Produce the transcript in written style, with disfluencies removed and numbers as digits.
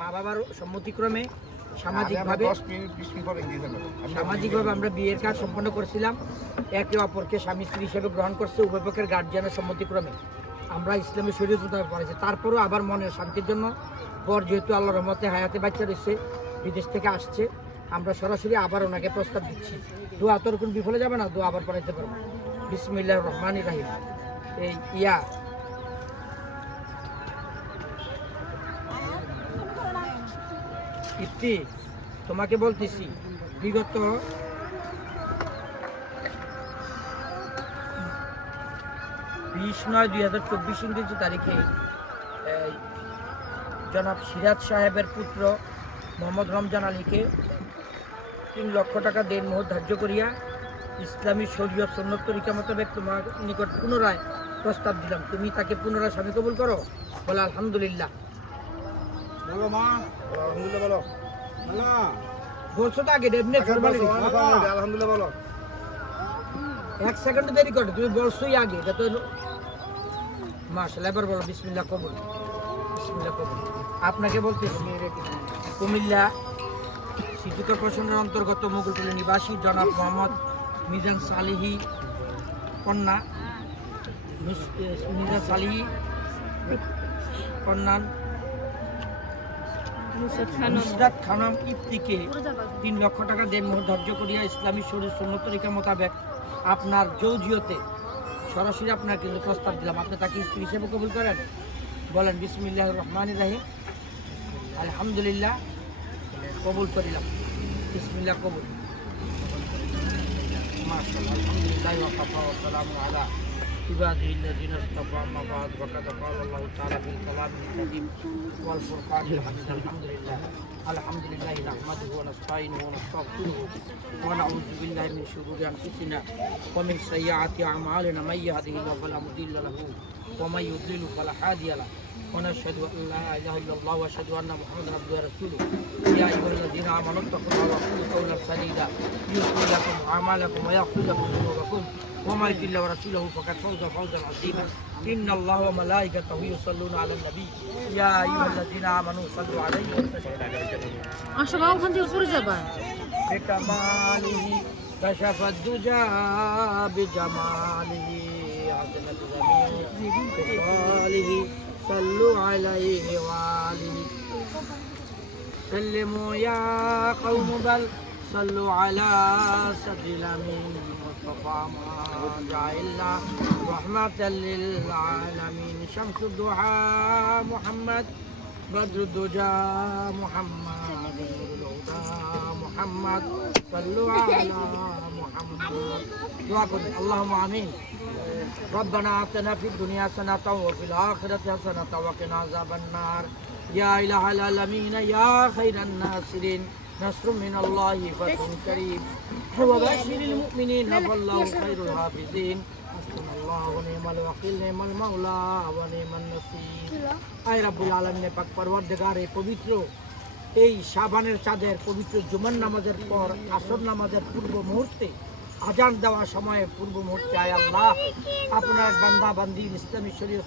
মা বাবার সম্মতিক্রমে সামাজিকভাবে আমরা বিয়ের কাজ সম্পন্ন করেছিলাম। একে অপরকে স্বামী স্ত্রী হিসেবে গ্রহণ করছে উভয় পক্ষের গার্জিয়ানের সম্মতিক্রমে আমরা ইসলামী শরীয়ত মোতাবেক করেছি। তারপরেও আবার মনের শান্তির জন্য পর যেহেতু আল্লাহর রহমতে হায়াতে বাচ্চা রয়েছে, বিদেশ থেকে আসছে, আমরা সরাসরি আবার ওনাকে প্রস্তাব দিচ্ছি। দোয়া তোর কোন বিফলে যাবে না, দোয়া আবার পড়াইতে পারবো। বিসমিল্লাহির রহমানির রহিম। এই ইফতি তোমাকে বলতেছি, বিগত 20/9/2024 ইংরেজি তারিখে জনাব সিরাজ সাহেবের পুত্র মোহাম্মদ রমজান আলীকে 3 লক্ষ টাকা দেন মোহর ধার্য করিয়া ইসলামী শরীয়ত সুন্নত তরিকা মোতাবেক তোমার নিকট পুনরায় প্রস্তাব দিলাম। তুমি তাকে পুনরায় স্বামী কবুল করো। বলে আলহামদুলিল্লাহ। বলো মা, আলহামদুলিল্লাহ বলো। বলছো তো আগে আলহামদুলিল্লাহ বলো। 1 সেকেন্ড দেরি করো, তুমি বলছোই আগে। এটা তো মাশাআল্লাহ। এবার বলো বিসমিল্লাহ কবুল, বিসমিল্লাহ কবুল। আপনাকে বলতেছি, কুমিল্লা সিটি কর্পোরেশনের অন্তর্গত মুগলটুলি নিবাসী জনাব মোহাম্মদ মিজান সালিহি কন্যা মিজান সালিহি কন্যা নুসরাত খানম ইফতিকে 3 লক্ষ টাকা দেন মোহর ধার্য করিয়া ইসলামী শরীয়ত সুন্নত তরিকা মোতাবেক আপনার জৌজিয়তে সরাসরি আপনার কিন্তু প্রস্তাব দিলাম। আপনি তাকে স্ত্রী হিসেবে কবুল করেন। বলেন বিসমিল্লাহির রহমানির রহিম। আলহামদুলিল্লাহ, কবুল করিলাম। বিসমিল্লাহ কবুল। মাশাআল্লাহ, আলহামদুলিল্লাহ ওয়া কাফা ওয়া সালামু আলা عباده الذين اصطفى. أما بعد فقد قال الله تعالى في الكلام القديم والفرقان الحميد. الحمد لله نحمده ونستعينه ونستغفره ونعوذ بالله من شرور أنفسنا ومن سيئات أعمالنا. من يهده الله فلا مضل له ومن يضلل فلا هادي له. ونشهد أن لا إله إلا الله وأشهد أن محمدا عبده ورسوله. يا أيها الذين آمنوا اتقوا الله وقولوا قولا سديدا يصلح لكم أعمالكم ويغفر لكم ذنوبكم وما يطع الله ورسوله فقد فاز فوزا عظيما. إن الله وملائكته يصلون على النبي يا أيها الذين آمنوا صلوا عليه وسلموا بكماله كشف الدجى بجماله حسنت جميع خصاله صلوا عليه وآله سلموا يا قوم بل صلوا على سيد الأمين مصطفى ما جاء إلا رحمة للعالمين. شمس الضحى محمد بدر الدجى محمد نور الهدى محمد صلوا على محمد. دعاء اللهم آمين. ربنا آتنا في الدنيا حسنة وفي الآخرة حسنة وقنا عذاب النار. يا إله العالمين يا خير الناصرين. نصر من الله فتح كريم وبشر المؤمنين فالله خير الحافظين. حسبنا الله ونعم الوكيل نعم المولى ونعم النصير. আয় রব্বুল আলামিন পাক পরওয়ারদিগার, এই পবিত্র এই শাবানের চাঁদের পবিত্র জুমার নামাজের পর আসর নামাজের পূর্ব মুহূর্তে আজান দেওয়ার সময় পূর্ব মুহূর্তে আয় আল্লাহ আপনার বান্দা বান্দি ইসলামী শরীয়ত